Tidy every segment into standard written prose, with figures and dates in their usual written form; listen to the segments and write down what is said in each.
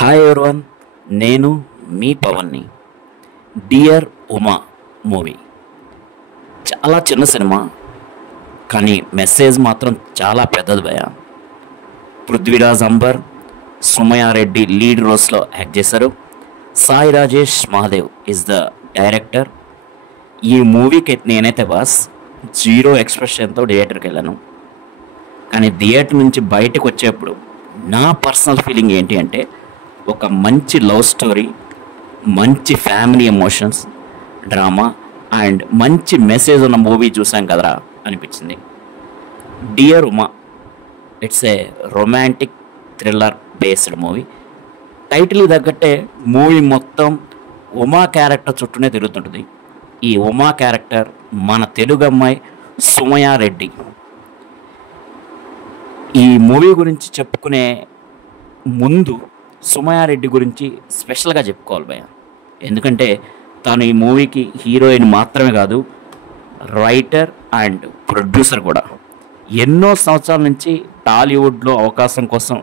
Hi everyone, నేను మీ పవన్ని. Dear Uma movie చాలా చిన్న సినిమా, కానీ మెసేజ్ మాత్రం చాలా పెద్దది భయ. పృథ్వీరాజ్ అంబర్, సుమయారెడ్డి లీడ్ రోల్స్లో యాక్ట్ చేశారు. Sai Rajesh Mahadev is the director. ఈ మూవీకి నేనైతే బాస్ జీరో ఎక్స్ప్రెషన్తో థియేటర్కి వెళ్ళాను. కానీ థియేటర్ నుంచి బయటకు వచ్చేప్పుడు నా పర్సనల్ ఫీలింగ్ ఏంటి అంటే, ఒక మంచి లవ్ స్టోరీ, మంచి ఫ్యామిలీ ఎమోషన్స్, డ్రామా అండ్ మంచి మెసేజ్ ఉన్న మూవీ చూసాం కదరా అనిపించింది. Dear Uma it's a romantic thriller based movie. Title తగ్గట్టే మూవీ మొత్తం ఉమా క్యారెక్టర్ చుట్టూనే తిరుగుతుంటుంది. ఈ ఉమా క్యారెక్టర్ మన తెలుగు అమ్మాయి సుమయారెడ్డి. ఈ మూవీ గురించి చెప్పుకునే ముందు సుమయారెడ్డి గురించి స్పెషల్గా చెప్పుకోవాలి భయ. ఎందుకంటే తను ఈ మూవీకి హీరోయిన్ మాత్రమే కాదు, రైటర్ అండ్ ప్రొడ్యూసర్ కూడా. ఎన్నో సంవత్సరాల నుంచి టాలీవుడ్లో అవకాశం కోసం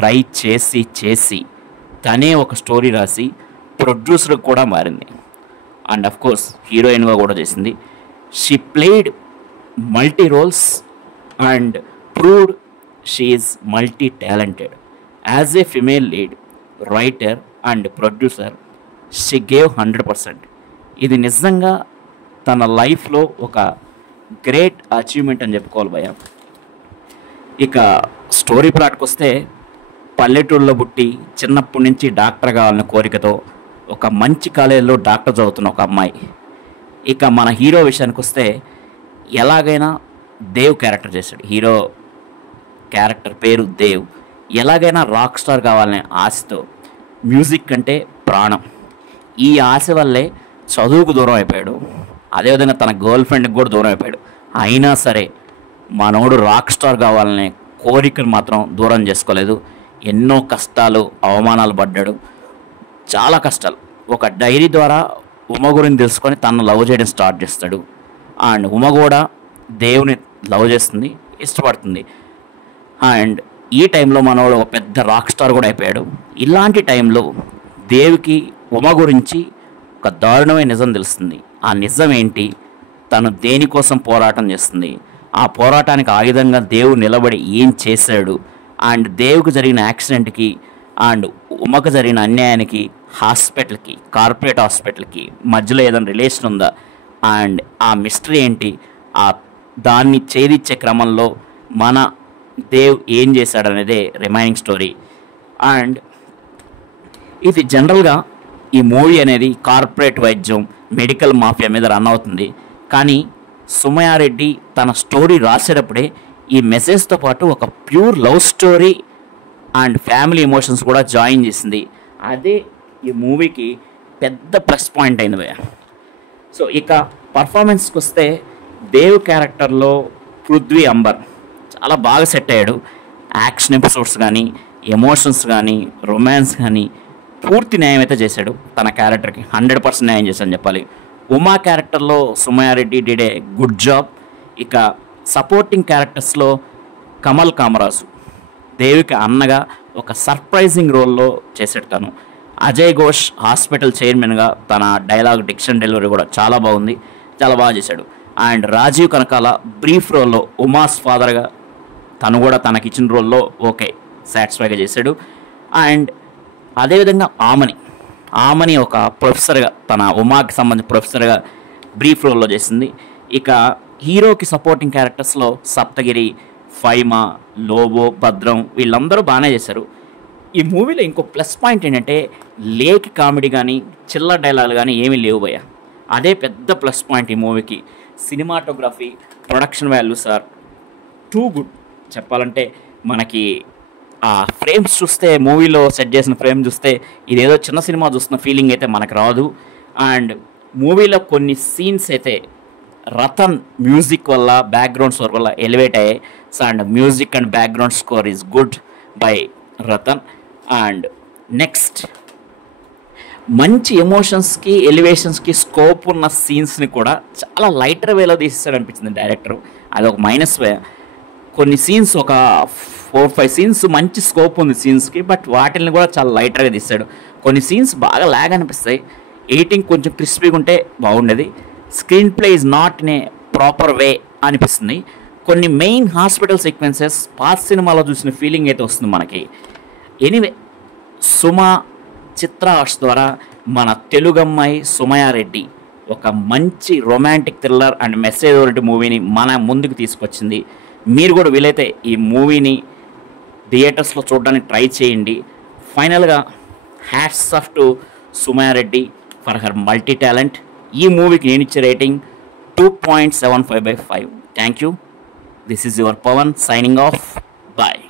ట్రై చేసి తనే ఒక స్టోరీ రాసి ప్రొడ్యూసర్ కూడా మారింది. అండ్ అఫ్ కోర్స్ హీరోయిన్గా కూడా చేసింది. She played multi roles and proved she is multi-talented. As a female lead, writer and producer, she gave 100%. ఇది నిజంగా తన లైఫ్లో ఒక గ్రేట్ అచీవ్మెంట్ అని చెప్పుకోవాలి భయ. ఇక స్టోరీ ప్లాట్కి వస్తే, పల్లెటూరులో పుట్టి చిన్నప్పటి నుంచి డాక్టర్ కావాలన్న కోరికతో ఒక మంచి కాలేజీలో డాక్టర్ చదువుతున్న ఒక అమ్మాయి. ఇక మన హీరో విషయానికి వస్తే, ఎలాగైనా దేవ్ క్యారెక్టర్ చేశాడు. హీరో క్యారెక్టర్ పేరు దేవ్. ఎలాగైనా రాక్ స్టార్ కావాలనే ఆశతో, మ్యూజిక్ అంటే ప్రాణం, ఈ ఆశ వల్లే చదువుకు దూరం అయిపోయాడు. అదేవిధంగా తన గర్ల్ ఫ్రెండ్కి కూడా దూరం అయిపోయాడు. అయినా సరే మనోడు రాక్ స్టార్ కావాలనే కోరికను మాత్రం దూరం చేసుకోలేదు. ఎన్నో కష్టాలు, అవమానాలు పడ్డాడు, చాలా కష్టాలు. ఒక డైరీ ద్వారా ఉమ గురించి తెలుసుకొని తను లవ్ చేయడం స్టార్ట్ చేస్తాడు. అండ్ ఉమ కూడా దేవుని లవ్ చేస్తుంది, ఇష్టపడుతుంది. అండ్ ఈ టైంలో మనోడు ఒక పెద్ద రాక్ స్టార్ కూడా అయిపోయాడు. ఇలాంటి టైంలో దేవికి ఉమ గురించి ఒక దారుణమైన నిజం తెలుస్తుంది. ఆ నిజం ఏంటి, తను దేనికోసం పోరాటం చేస్తుంది, ఆ పోరాటానికి ఆయుధంగా దేవు నిలబడి ఏం చేశాడు, అండ్ దేవుకు జరిగిన యాక్సిడెంట్కి అండ్ ఉమకు జరిగిన అన్యాయానికి హాస్పిటల్కి, కార్పొరేట్ హాస్పిటల్కి మధ్యలో ఏదైనా రిలేషన్ ఉందా, అండ్ ఆ మిస్టరీ ఏంటి, ఆ దాన్ని ఛేదించే క్రమంలో మన దేవ్ ఏం చేశాడనేదే రిమైనింగ్ స్టోరీ. అండ్ ఇది జనరల్గా ఈ మూవీ అనేది కార్పొరేట్ వైద్యం, మెడికల్ మాఫియా మీద రన్ అవుతుంది. కానీ సుమయారెడ్డి తన స్టోరీ రాసేటప్పుడే ఈ మెసేజ్తో పాటు ఒక pure love story and family emotions కూడా జాయిన్ చేసింది. అదే ఈ మూవీకి పెద్ద ప్లస్ పాయింట్ అయింది భయ. సో ఇక పర్ఫార్మెన్స్కి వస్తే, దేవ్ క్యారెక్టర్లో పృథ్వీ అంబర్ చాలా బాగా సెట్ అయ్యాడు. యాక్షన్ ఎపిసోడ్స్ కానీ, ఎమోషన్స్ కానీ, రొమాన్స్ కానీ పూర్తి న్యాయం అయితే చేశాడు. తన క్యారెక్టర్కి 100% న్యాయం చేశాడని చెప్పాలి. ఉమా క్యారెక్టర్లో సుమయారెడ్డి డిడ్ ఏ గుడ్ జాబ్. ఇక సపోర్టింగ్ క్యారెక్టర్స్లో కమల్ కామరాజు దేవికి అన్నగా ఒక సర్ప్రైజింగ్ రోల్లో చేశాడు తను. అజయ్ ఘోష్ హాస్పిటల్ చైర్మన్గా తన డైలాగ్, డిక్షన్, డెలివరీ కూడా చాలా బాగుంది, చాలా బాగా చేశాడు. అండ్ రాజీవ్ కనకాల బ్రీఫ్ రోల్లో ఉమాస్ ఫాదర్గా తను కూడా తనకిచ్చిన రోల్లో ఓకే సాటిస్ఫైగా చేశాడు. అండ్ అదేవిధంగా ఆమని ఒక ప్రొఫెసర్గా, తన ఉమాకి సంబంధించిన ప్రొఫెసర్గా బ్రీఫ్ రోల్లో చేసింది. ఇక హీరోకి సపోర్టింగ్ క్యారెక్టర్స్లో సప్తగిరి, ఫైమా, లోబో, భద్రం వీళ్ళందరూ బాగానే చేశారు. ఈ మూవీలో ఇంకో ప్లస్ పాయింట్ ఏంటంటే, లేక్ కామెడీ కానీ, చిల్లర డైలాగులు కానీ ఏమీ లేవు భయ్య. అదే పెద్ద ప్లస్ పాయింట్ ఈ మూవీకి. Cinematography, production values are too good. చెప్పాలంటే మనకి ఆ ఫ్రేమ్స్ చూస్తే, మూవీలో సెట్ చేసిన ఫ్రేమ్ చూస్తే ఇదేదో చిన్న సినిమా చూస్తున్న ఫీలింగ్ అయితే మనకు రాదు. అండ్ మూవీలో కొన్ని సీన్స్ అయితే రతన్ మ్యూజిక్ వల్ల, బ్యాక్గ్రౌండ్ స్కోర్ వల్ల ఎలివేట్ అయ్యాయి. So and music and background score is good by Ratan. And next, మంచి ఎమోషన్స్కి, ఎలివేషన్స్కి స్కోప్ ఉన్న సీన్స్ని కూడా చాలా లైటర్ వేలో తీసేసాడు అనిపించింది డైరెక్టర్. అదొక మైనస్ వే. కొన్ని సీన్స్ ఒక 4-5 సీన్స్ మంచి స్కోప్ ఉంది సీన్స్కి, బట్ వాటిని కూడా చాలా లైటర్గా తీస్తాడు. కొన్ని సీన్స్ బాగా లాగ్ అనిపిస్తాయి. ఎడిటింగ్ కొంచెం క్రిస్పీగా ఉంటే బాగుండేది. Screen play is not in a proper way అనిపిస్తుంది. కొన్ని మెయిన్ హాస్పిటల్ సీక్వెన్సెస్ పాత సినిమాలో చూసిన ఫీలింగ్ అయితే వస్తుంది మనకి. ఎనీవే, సుమ చిత్ర ఆర్ట్స్ ద్వారా మన తెలుగు అమ్మాయి సుమయారెడ్డి ఒక మంచి romantic thriller and message oriented మూవీని మన ముందుకు తీసుకొచ్చింది. మీరు కూడా వీలైతే ఈ మూవీని థియేటర్స్లో చూడడానికి ట్రై చేయండి. ఫైనల్గా hats off to Sumaya Reddy for her multi talent. ఈ మూవీకి నేను ఇచ్చే rating 2.75/5. Thank you. This is your Pavan signing off. Bye.